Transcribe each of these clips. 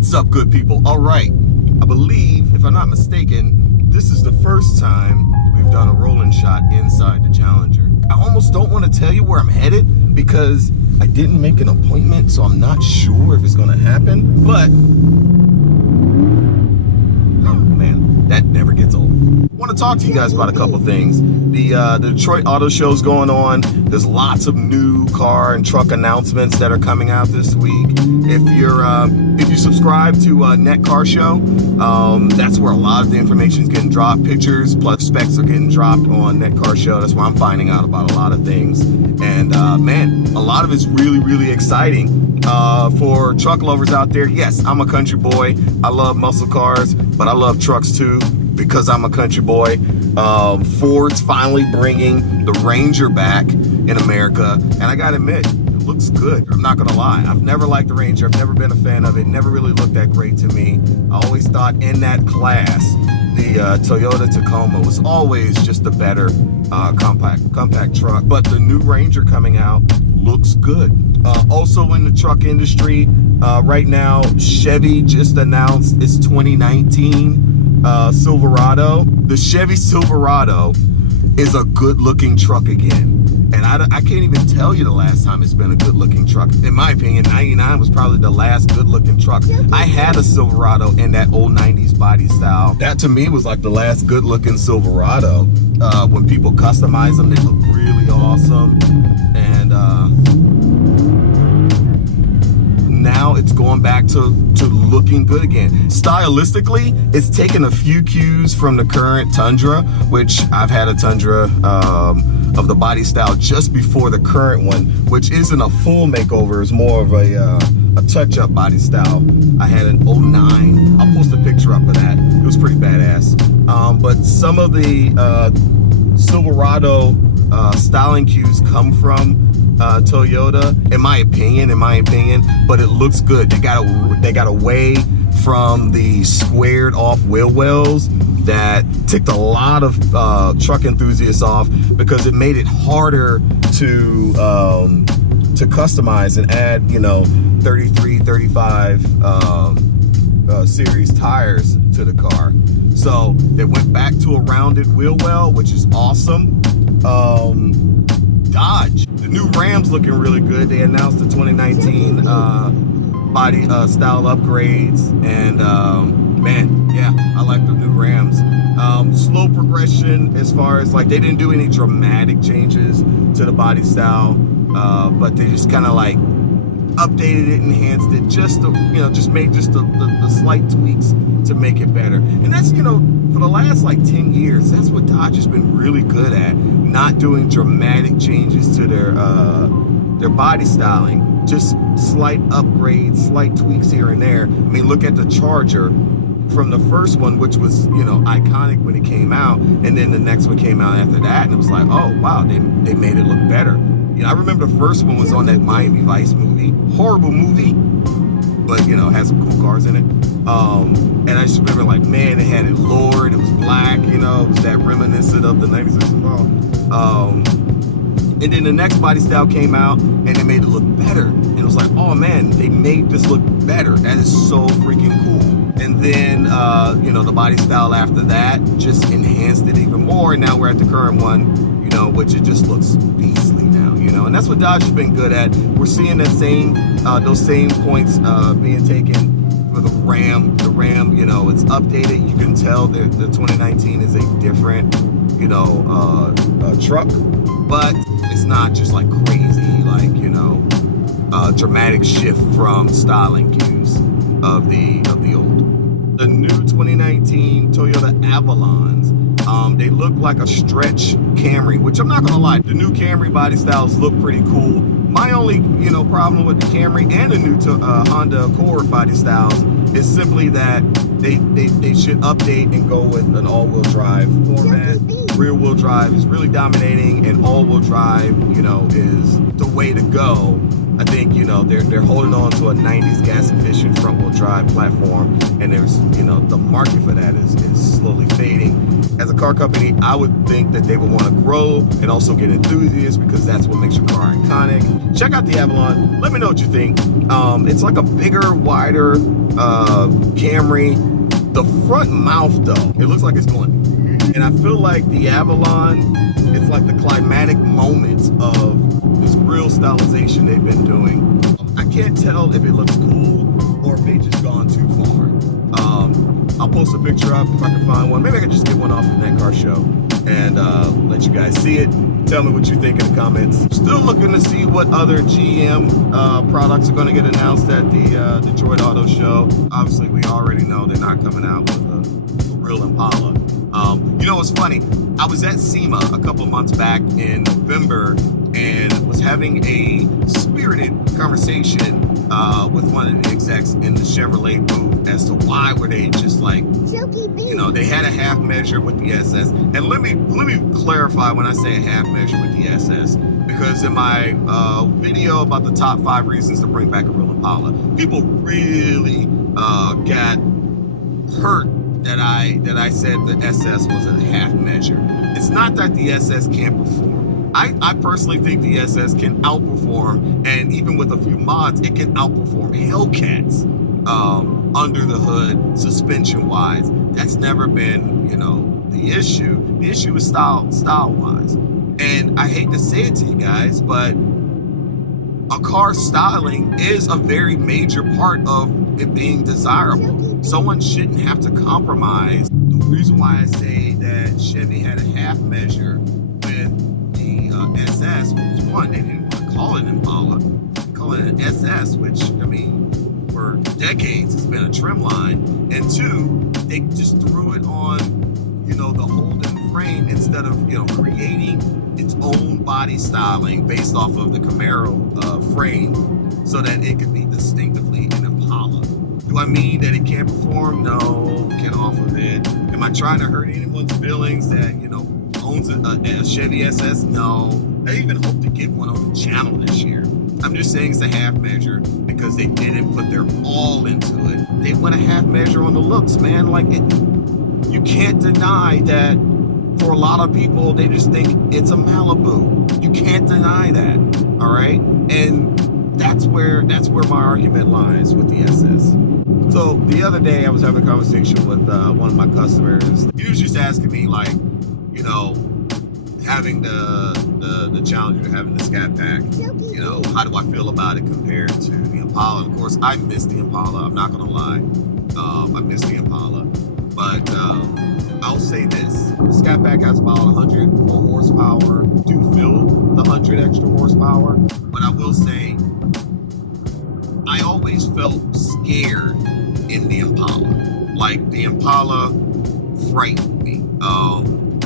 What's up, good people? All right, I believe, if I'm not mistaken, this is the first time we've done a rolling shot inside the Challenger. I almost don't want to tell you where I'm headed because I didn't make an appointment, so I'm not sure if it's going to happen, but oh man, that never gets old. I want to talk to you guys about a couple things. The Detroit Auto Show's going on. There's lots of new car and truck announcements that are coming out this week. If you subscribe to Net Car Show, that's where a lot of the information is getting dropped. Pictures plus specs are getting dropped on Net Car Show. That's where I'm finding out about a lot of things. And man, a lot of it's really, really exciting. For truck lovers out there, yes, I'm a country boy. I love muscle cars, but I love trucks too because I'm a country boy. Ford's finally bringing the Ranger back in America, and I gotta admit, it looks good. I'm not gonna lie. I've never liked the Ranger. I've never been a fan of it. Never really looked that great to me. I always thought in that class, the Toyota Tacoma was always just a better compact truck. But the new Ranger coming out looks good. Also in the truck industry, right now, Chevy just announced its 2019 Silverado. The Chevy Silverado is a good-looking truck again. And I can't even tell you the last time it's been a good-looking truck. In my opinion, 99 was probably the last good-looking truck. I had a Silverado in that old 90s body style. That to me was like the last good-looking Silverado. When people customize them, they look really awesome. And now it's going back to looking good again. Stylistically, it's taken a few cues from the current Tundra, which I've had a Tundra of the body style just before the current one, which isn't a full makeover. It's more of a touch-up body style. I had an 09. I'll post a picture up of that. It was pretty badass. But some of the Silverado styling cues come from Toyota, in my opinion, but it looks good. They got away from the squared off wheel wells that ticked a lot of truck enthusiasts off because it made it harder to customize and add, 33, 35 series tires to the car. So they went back to a rounded wheel well, which is awesome. Dodge, the new Ram's looking really good. They announced the 2019 body style upgrades, and man, yeah, I like the new Rams. Slow progression as far as, like, they didn't do any dramatic changes to the body style, but they just kind of like updated it, enhanced it, just to, just made just the slight tweaks to make it better. And that's, for the last like 10 years, that's what Dodge has been really good at, not doing dramatic changes to their body styling, just slight upgrades, slight tweaks here and there. I mean, look at the Charger from the first one, which was, iconic when it came out, and then the next one came out after that, and it was like, oh wow, they made it look better. I remember the first one was on that Miami Vice movie. Horrible movie, but had some cool cars in it. And I just remember, like, man, it had it lowered, it was black, it was that reminiscent of the 90s and all. And then the next body style came out and they made it look better. And it was like, oh man, they made this look better. That is so freaking cool. And then, the body style after that just enhanced it even more. And now we're at the current one, which it just looks beastly now, and that's what Dodge has been good at. We're seeing that those same points being taken for the Ram. The Ram, it's updated. You can tell that the 2019 is a different, truck, but it's not just like crazy, like, dramatic shift from styling cues of the old. The new 2019 Toyota Avalons, they look like a stretch Camry, which I'm not gonna lie, the new Camry body styles look pretty cool. My only, problem with the Camry and the new Honda Accord body styles is simply that they should update and go with an all-wheel drive format. Rear-wheel drive is really dominating, and all-wheel drive, is the way to go. I think, they're holding on to a 90s gas-efficient front-wheel drive platform, and there's, the market for that is slowly fading. As a car company, I would think that they would want to grow and also get enthusiasts, because that's what makes your car iconic. Check out the Avalon. Let me know what you think. It's like a bigger, wider Camry. The front mouth though, it looks like it's going. And I feel like the Avalon, it's like the climatic moment of this real stylization they've been doing. I can't tell if it looks cool or if they just gone too far. I'll post a picture up if I can find one. Maybe I can just get one off the Net Car Show and let you guys see it. Tell me what you think in the comments. Still looking to see what other GM products are going to get announced at the Detroit Auto Show. Obviously, we already know they're not coming out with a real Impala. You know what's funny? I was at SEMA a couple months back in November and was having a spirited conversation with one of the execs in the Chevrolet booth as to why were they just like, you know, they had a half measure with the SS. And let me clarify when I say a half measure with the SS, because in my video about the top 5 reasons to bring back a real Impala, people really got hurt that I said the SS was a half measure. It's not that the SS can't perform. I personally think the SS can outperform, and even with a few mods, it can outperform Hellcats under the hood, suspension-wise. That's never been, you know, the issue. The issue is style-wise. And I hate to say it to you guys, but a car's styling is a very major part of it being desirable. Someone shouldn't have to compromise. The reason why I say that Chevy had a half measure with the SS was, one, they didn't want to call it Impala, call it an SS, which, I mean, for decades it's been a trim line. And two, they just threw it on, you know, the Holden frame instead of, you know, creating its own body styling based off of the Camaro frame so that it could be distinctively an Impala. Do I mean that it can't perform? No, can't offer it. Am I trying to hurt anyone's feelings that, you know, owns a Chevy SS? No. I even hope to get one on the channel this year. I'm just saying it's a half measure because they didn't put their all into it. They went a half measure on the looks, man. Like, you can't deny that for a lot of people, they just think it's a Malibu. You can't deny that, all right? And that's where my argument lies with the SS. So the other day I was having a conversation with one of my customers. He was just asking me, like, you know, having the Challenger, having the Scat Pack, you know, how do I feel about it compared to the Impala? And of course, I miss the Impala. I'm not gonna lie, I miss the Impala. But I'll say this: the Scat Pack has about 100 more horsepower. Do feel the 100 extra horsepower, but I will say, I always felt scared in the Impala. Like, the Impala frightened me.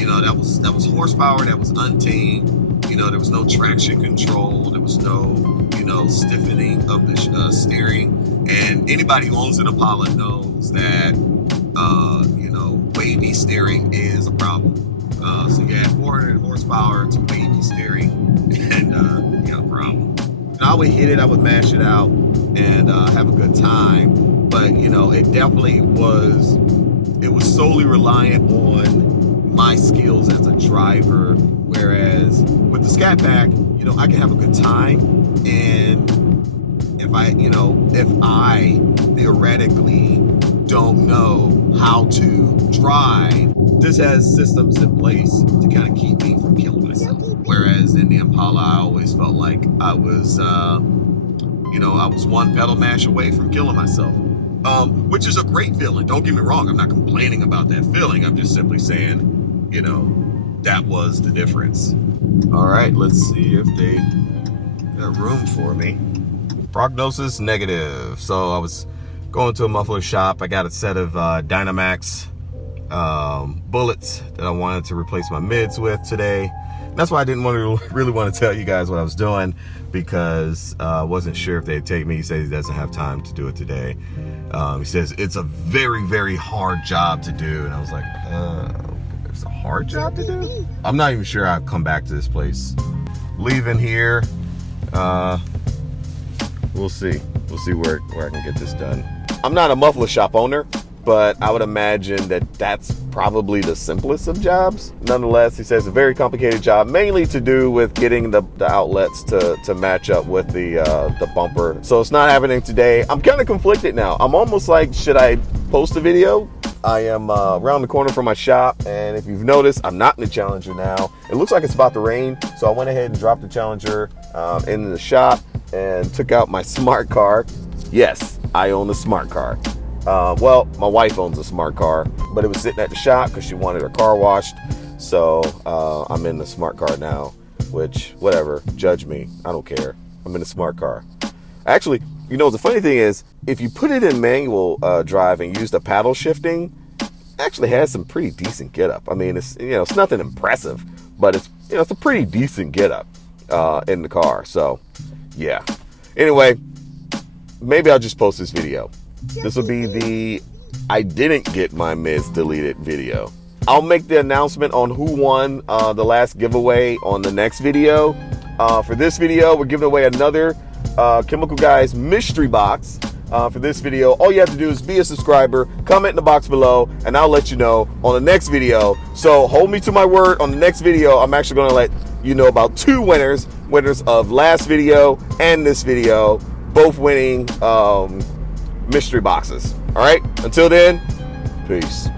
You know, that was horsepower that was untamed. You know, there was no traction control. There was no, you know, stiffening of the steering. And anybody who owns an Impala knows that, you know, wavy steering is a problem. So you had 400 horsepower to wavy steering, and you got a problem. And I would hit it, I would mash it out, and have a good time. But, you know, it definitely was, it was solely reliant on my skills as a driver, whereas with the Scat Pack, you know, I can have a good time, and if I theoretically don't know how to drive, this has systems in place to kind of keep me from killing myself. Whereas in the Impala, I always felt like I was, you know, I was one pedal mash away from killing myself. Which is a great feeling. Don't get me wrong. I'm not complaining about that feeling. I'm just simply saying, you know, that was the difference. All right, let's see if they got room for me. Prognosis negative. So I was going to a muffler shop. I got a set of Dynamax bullets that I wanted to replace my mids with today. And that's why I didn't really want to tell you guys what I was doing, because I wasn't sure if they'd take me. He says he doesn't have time to do it today. He says it's a very, very hard job to do. And I was like, it's a hard job to do? I'm not even sure I'll come back to this place. Leaving here, we'll see. We'll see where I can get this done. I'm not a muffler shop owner, but I would imagine that that's probably the simplest of jobs. Nonetheless, he says a very complicated job, mainly to do with getting the outlets to match up with the bumper. So it's not happening today. I'm kind of conflicted now. I'm almost like, should I post a video? I am around the corner from my shop, and if you've noticed, I'm not in the Challenger now. It looks like it's about to rain, so I went ahead and dropped the Challenger in the shop and took out my smart car. Yes, I own a smart car. Well, my wife owns a smart car, but it was sitting at the shop because she wanted her car washed. So I'm in the smart car now, which, whatever, judge me. I don't care. I'm in a smart car. Actually, you know, the funny thing is, if you put it in manual drive and use the paddle shifting, it actually has some pretty decent get up. I mean, it's, you know, it's nothing impressive, but it's, you know, it's a pretty decent get up in the car. So, yeah. Anyway, maybe I'll just post this video. This will be the I didn't get my mids deleted video. I'll make the announcement on who won the last giveaway on the next video. For this video, we're giving away another Chemical Guys mystery box. For this video, all you have to do is be a subscriber, comment in the box below, and I'll let you know on the next video. So hold me to my word, on the next video, I'm actually going to let you know about two winners of last video and this video, both winning mystery boxes. All right, until then, peace.